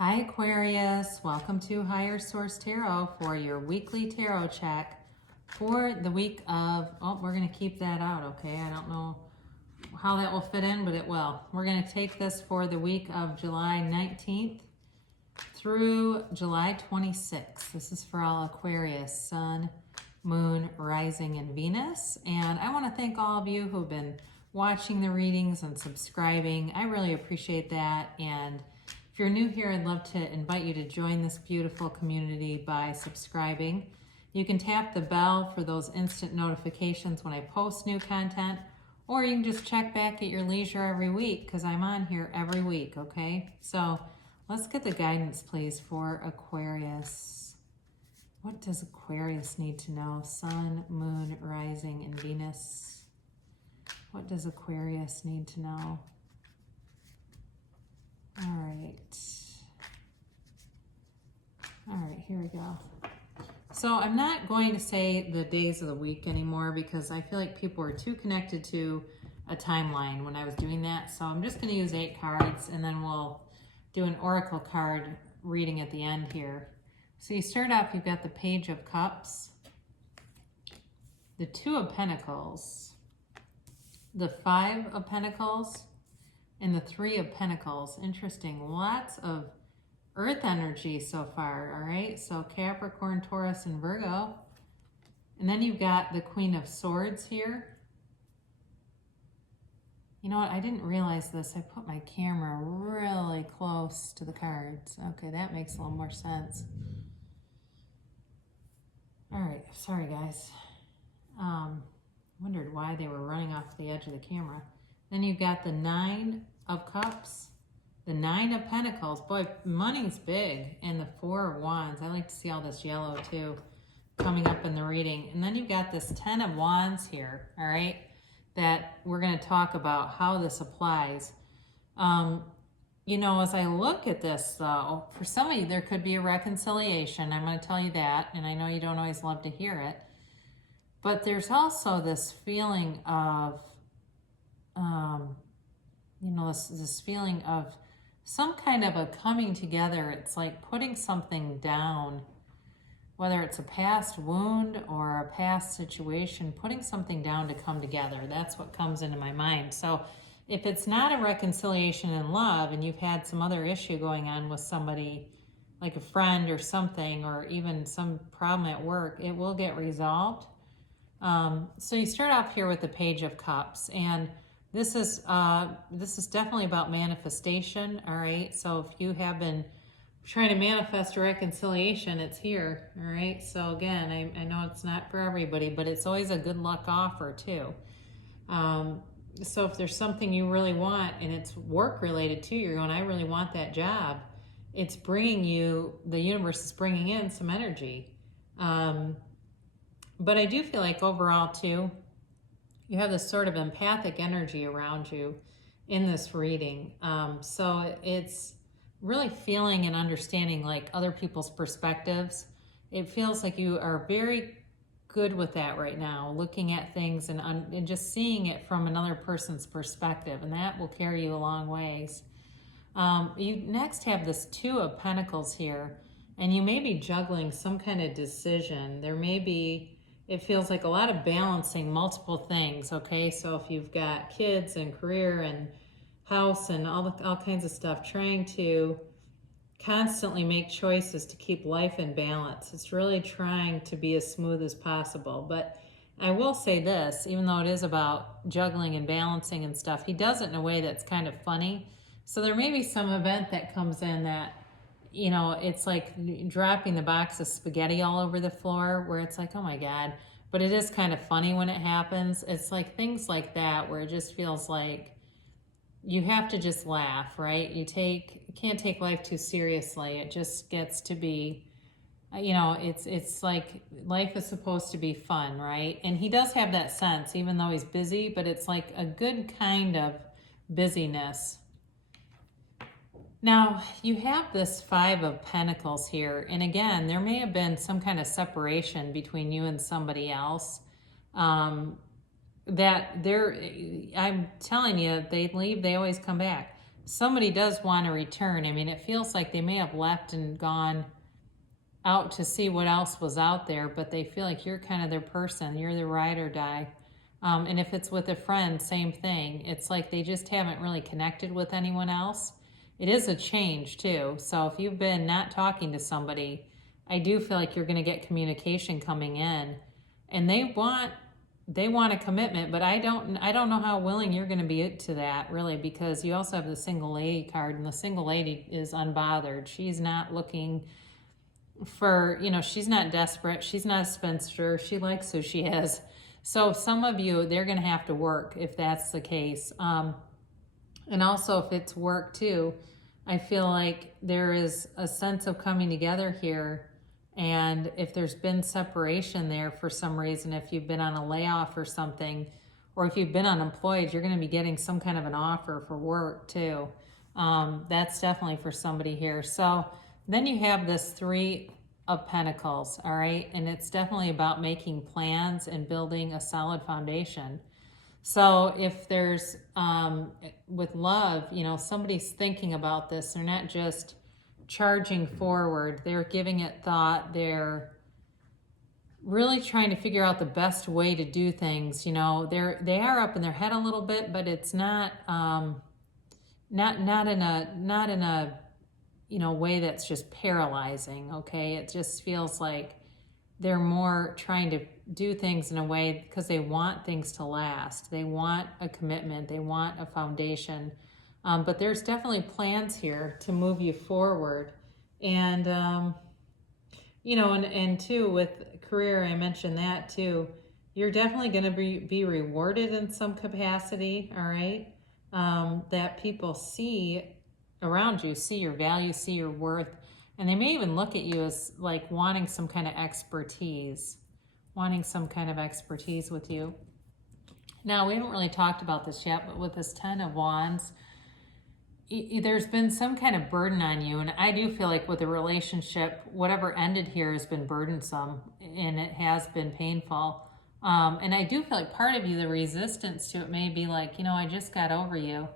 Hi Aquarius, welcome to Higher Source Tarot for your weekly tarot check for the week of, we're going to keep that out, okay? I don't know how that will fit in, but it will. We're going to take this for the week of July 19th through July 26th. This is for all Aquarius, Sun, Moon, Rising, and Venus. And I want to thank all of you who've been watching the readings and subscribing. I really appreciate that. And if you're new here, I'd love to invite you to join this beautiful community by subscribing. You can tap the bell for those instant notifications when I post new content, or you can just check back at your leisure every week because I'm on here every week, okay? So let's get the guidance, please, for Aquarius. What does Aquarius need to know? Sun, Moon, Rising, and Venus. What does Aquarius need to know? All right, here we go. So I'm not going to say the days of the week anymore because I feel like people were too connected to a timeline when I was doing that. So I'm just going to use 8 cards and then we'll do an oracle card reading at the end here. So you start off, you've got the Page of Cups, the 2 of Pentacles, the 5 of Pentacles, and the 3 of Pentacles. Interesting. Lots of earth energy so far, all right? So Capricorn, Taurus, and Virgo. And then you've got the Queen of Swords here. You know what? I didn't realize this. I put my camera really close to the cards. Okay, that makes a little more sense. All right, sorry guys. Wondered why they were running off the edge of the camera. Then you've got the 9 of Cups, the 9 of Pentacles. Boy, money's big. And the 4 of Wands. I like to see all this yellow too coming up in the reading. And then you've got this 10 of Wands here, all right, that we're going to talk about how this applies. You know, as I look at this though, for some of you, there could be a reconciliation. I'm going to tell you that. And I know you don't always love to hear it. But there's also this feeling of, you know, this feeling of some kind of a coming together. It's like putting something down, whether it's a past wound or a past situation, putting something down to come together. That's what comes into my mind. So if it's not a reconciliation in love and you've had some other issue going on with somebody, like a friend or something, or even some problem at work, it will get resolved. So you start off here with the Page of Cups, and this is definitely about manifestation, all right? So if you have been trying to manifest a reconciliation, it's here, all right? So again, I know it's not for everybody, but it's always a good luck offer too. So if there's something you really want and it's work related too, you're going, I really want that job. It's bringing you, the universe is bringing in some energy. But I do feel like overall too, you have this sort of empathic energy around you in this reading. So it's really feeling and understanding like other people's perspectives. It feels like you are very good with that right now, looking at things and just seeing it from another person's perspective, and that will carry you a long ways. You next have this 2 of Pentacles here, and you may be juggling some kind of decision. There may be, it feels like a lot of balancing multiple things, okay? So if you've got kids and career and house and all kinds of stuff, trying to constantly make choices to keep life in balance. It's really trying to be as smooth as possible. But I will say this, even though it is about juggling and balancing and stuff, he does it in a way that's kind of funny. So there may be some event that comes in that, you know, it's like dropping the box of spaghetti all over the floor where it's like, oh my God. But it is kind of funny when it happens. It's like things like that where it just feels like you have to just laugh, right? You can't take life too seriously. It just gets to be, you know, it's like life is supposed to be fun, right? And he does have that sense, even though he's busy, but it's like a good kind of busyness. Now, you have this 5 of Pentacles here, and again, there may have been some kind of separation between you and somebody else. I'm telling you, they leave, they always come back. somebody does want to return. I mean, it feels like they may have left and gone out to see what else was out there, but they feel like you're kind of their person. You're the ride or die. And if it's with a friend, same thing. It's like they just haven't really connected with anyone else. It is a change too. So if you've been not talking to somebody, I do feel like you're going to get communication coming in, and they want a commitment, but I don't know how willing you're going to be to that, really, because you also have the single lady card, and the single lady is unbothered. She's not looking for, she's not desperate. She's not a spinster. She likes who she is. So some of you, they're going to have to work if that's the case. And also if it's work too, I feel like there is a sense of coming together here. And if there's been separation there for some reason, if you've been on a layoff or something, or if you've been unemployed, you're going to be getting some kind of an offer for work too. That's definitely for somebody here. So then you have this 3 of Pentacles, all right? And it's definitely about making plans and building a solid foundation. So if there's, with love, somebody's thinking about this. They're not just charging forward. They're giving it thought. They're really trying to figure out the best way to do things. They are up in their head a little bit, but it's not not in a way that's just paralyzing. Okay, it just feels like they're more trying to do things in a way because they want things to last. They want a commitment. They want a foundation. But there's definitely plans here to move you forward. And, and too, with career, I mentioned that too. You're definitely going to be rewarded in some capacity, all right? That people see around you, see your value, see your worth. And they may even look at you as like wanting some kind of expertise with you. Now, we haven't really talked about this yet, but with this 10 of Wands, there's been some kind of burden on you. And I do feel like with a relationship, whatever ended here has been burdensome, and it has been painful. And I do feel like part of you, the resistance to it may be like, I just got over you.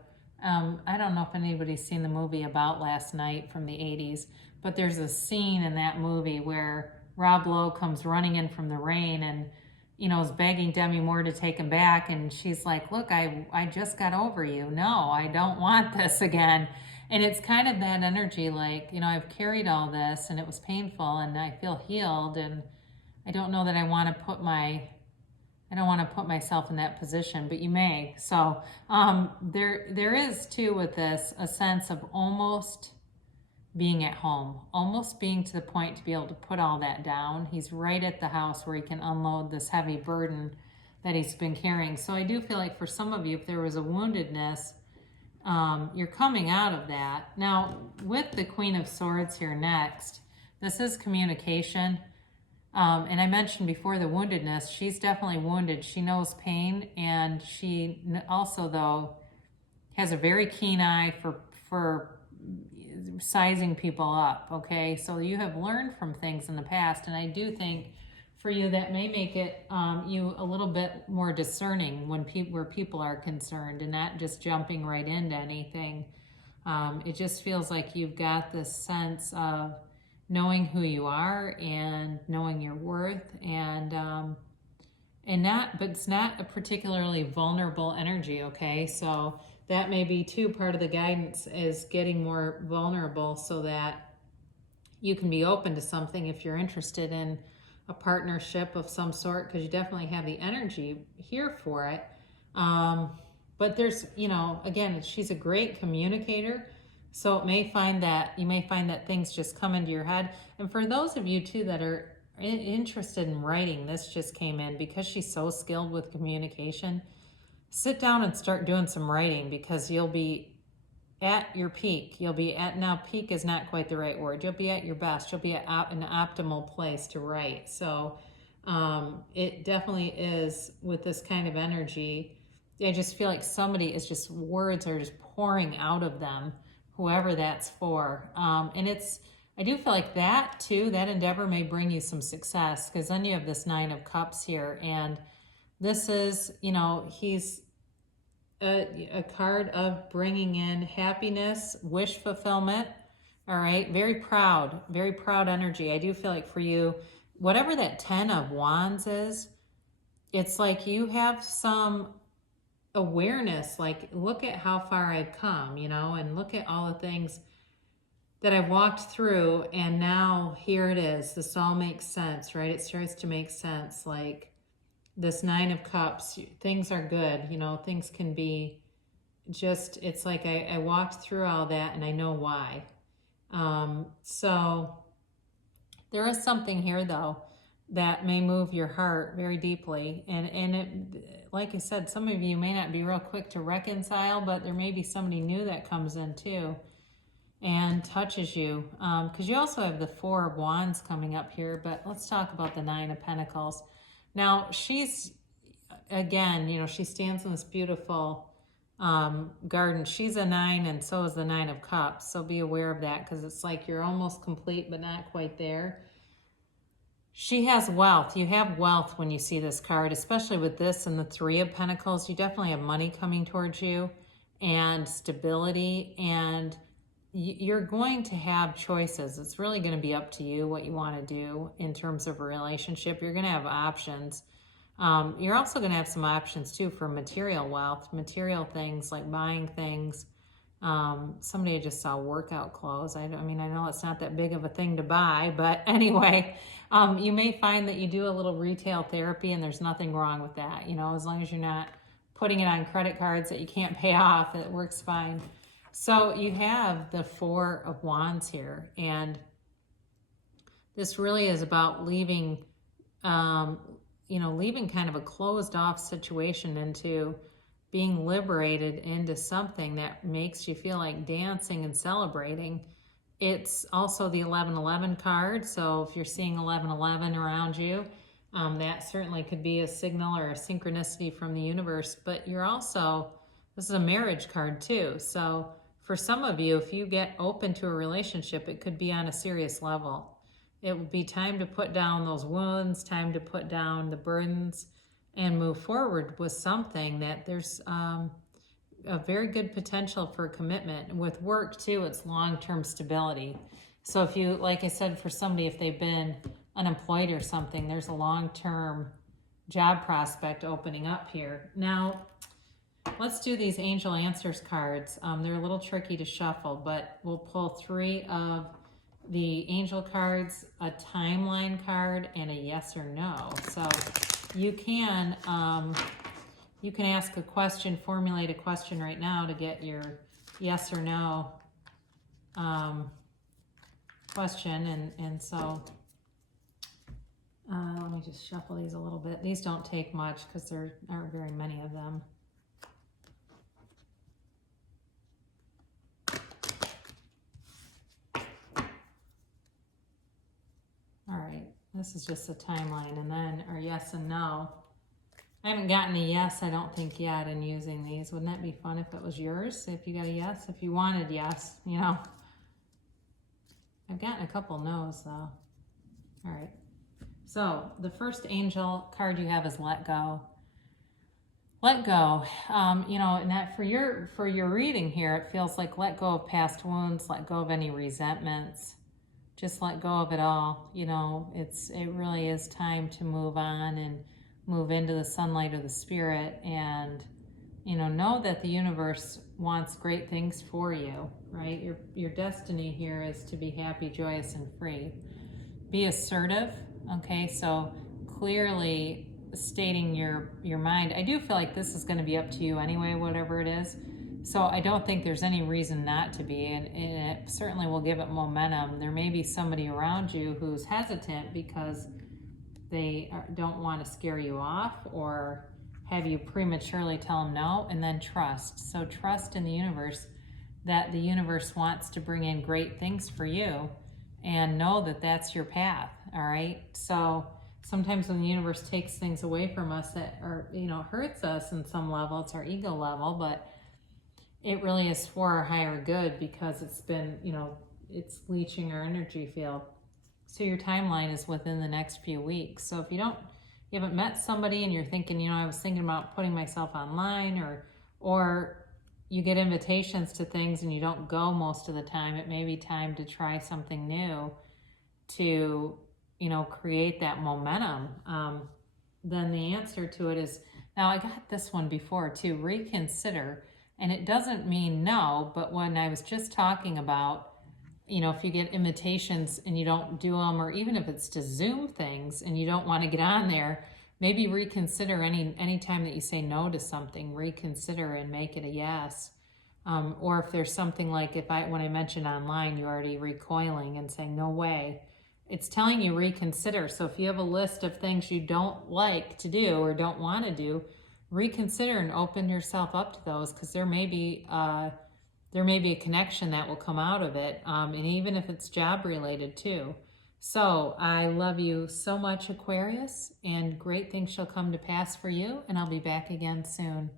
I don't know if anybody's seen the movie About Last Night from the 80s, but there's a scene in that movie where Rob Lowe comes running in from the rain and, is begging Demi Moore to take him back. And she's like, look, I just got over you. No, I don't want this again. And it's kind of that energy, like, I've carried all this and it was painful and I feel healed. And I don't know that I want to put myself in that position, but you may. So there is too with this a sense of almost being at home, almost being to the point to be able to put all that down. He's right at the house where he can unload this heavy burden that he's been carrying. So I do feel like for some of you, if there was a woundedness, you're coming out of that. Now, with the Queen of Swords here next, this is communication. And I mentioned before the woundedness, she's definitely wounded. She knows pain, and she also, though, has a very keen eye for sizing people up, okay? So you have learned from things in the past, and I do think for you that may make it you a little bit more discerning where people are concerned and not just jumping right into anything. It just feels like you've got this sense of knowing who you are and knowing your worth, but it's not a particularly vulnerable energy, okay? So that may be too part of the guidance is getting more vulnerable so that you can be open to something if you're interested in a partnership of some sort, because you definitely have the energy here for it. But there's, again, she's a great communicator. So you may find that things just come into your head. And for those of you too that are interested in writing, this just came in because she's so skilled with communication. Sit down and start doing some writing, because you'll be at your peak. Now peak is not quite the right word. You'll be at your best. You'll be at an optimal place to write. So it definitely is with this kind of energy. I just feel like words are just pouring out of them, whoever that's for. And I do feel like that too, that endeavor may bring you some success, because then you have this 9 of Cups here, and this is, a card of bringing in happiness, wish fulfillment. All right, very proud energy. I do feel like for you, whatever that 10 of Wands is, it's like you have some awareness, like, look at how far I've come, you know, and look at all the things that I've walked through, and now here it is. This all makes sense, right? It starts to make sense. Like this 9 of Cups, things are good, you know, things can be just, it's like I walked through all that and I know why. So there is something here though that may move your heart very deeply, and it, like I said, some of you may not be real quick to reconcile, but there may be somebody new that comes in too and touches you, because you also have the 4 of Wands coming up here. But let's talk about the 9 of Pentacles. Now she's, again, you know, she stands in this beautiful garden. She's a 9, and so is the 9 of Cups, so be aware of that, because it's like you're almost complete but not quite there. She has wealth. You have wealth when you see this card, especially with this and the 3 of Pentacles. You definitely have money coming towards you and stability, and you're going to have choices. It's really going to be up to you what you want to do in terms of a relationship. You're going to have options. You're also going to have some options too for material wealth, material things like buying things. Somebody just saw workout clothes. I mean, I know it's not that big of a thing to buy, but anyway, you may find that you do a little retail therapy, and there's nothing wrong with that. You know, as long as you're not putting it on credit cards that you can't pay off, it works fine. So you have the 4 of Wands here, and this really is about leaving, you know, leaving kind of a closed off situation into being liberated into something that makes you feel like dancing and celebrating. It's also the 1111 card, so if you're seeing 1111 around you, that certainly could be a signal or a synchronicity from the universe. But you're also, this is a marriage card too, so for some of you, if you get open to a relationship, it could be on a serious level. It will be time to put down those wounds, time to put down the burdens, and move forward with something that there's a very good potential for commitment. With work too, it's long-term stability. So if you, like I said, for somebody, if they've been unemployed or something, there's a long-term job prospect opening up here. Now, let's do these Angel Answers cards. They're a little tricky to shuffle, but we'll pull 3 of the angel cards, a timeline card, and a yes or no. So you can ask a question, formulate a question right now to get your yes or no question. And so let me just shuffle these a little bit. These don't take much because there aren't very many of them. All right, this is just a timeline, and then our yes and no. I haven't gotten a yes, I don't think, yet in using these. Wouldn't that be fun if it was yours? If you got a yes, if you wanted yes, you know. I've gotten a couple no's though. All right, so the first angel card you have is let go. Let go, you know, and that for your reading here, it feels like let go of past wounds, let go of any resentments. Just let go of it all. You know, it really is time to move on and move into the sunlight of the spirit, and, you know that the universe wants great things for you, right? Your destiny here is to be happy, joyous, and free. Be assertive, okay? So clearly stating your mind. I do feel like this is going to be up to you anyway, whatever it is. So I don't think there's any reason not to be, and it certainly will give it momentum. There may be somebody around you who's hesitant because they don't want to scare you off or have you prematurely tell them no, and then trust. So trust in the universe, that the universe wants to bring in great things for you, and know that that's your path, all right? So sometimes when the universe takes things away from us that are, you know, hurts us in some level, it's our ego level, but it really is for our higher good, because it's been, you know, it's leaching our energy field. So your timeline is within the next few weeks. So if you haven't met somebody and you're thinking, you know, I was thinking about putting myself online or you get invitations to things and you don't go most of the time. It may be time to try something new to, you know, create that momentum. Then the answer to it is, now I got this one before too, reconsider. And it doesn't mean no, but when I was just talking about, you know, if you get invitations and you don't do them, or even if it's to Zoom things and you don't want to get on there, maybe reconsider any time that you say no to something, reconsider and make it a yes. Or if there's something like when I mentioned online, you're already recoiling and saying, no way. It's telling you reconsider. So if you have a list of things you don't like to do or don't want to do, reconsider and open yourself up to those, because there may be a connection that will come out of it, and even if it's job related too. So I love you so much, Aquarius, and great things shall come to pass for you, and I'll be back again soon.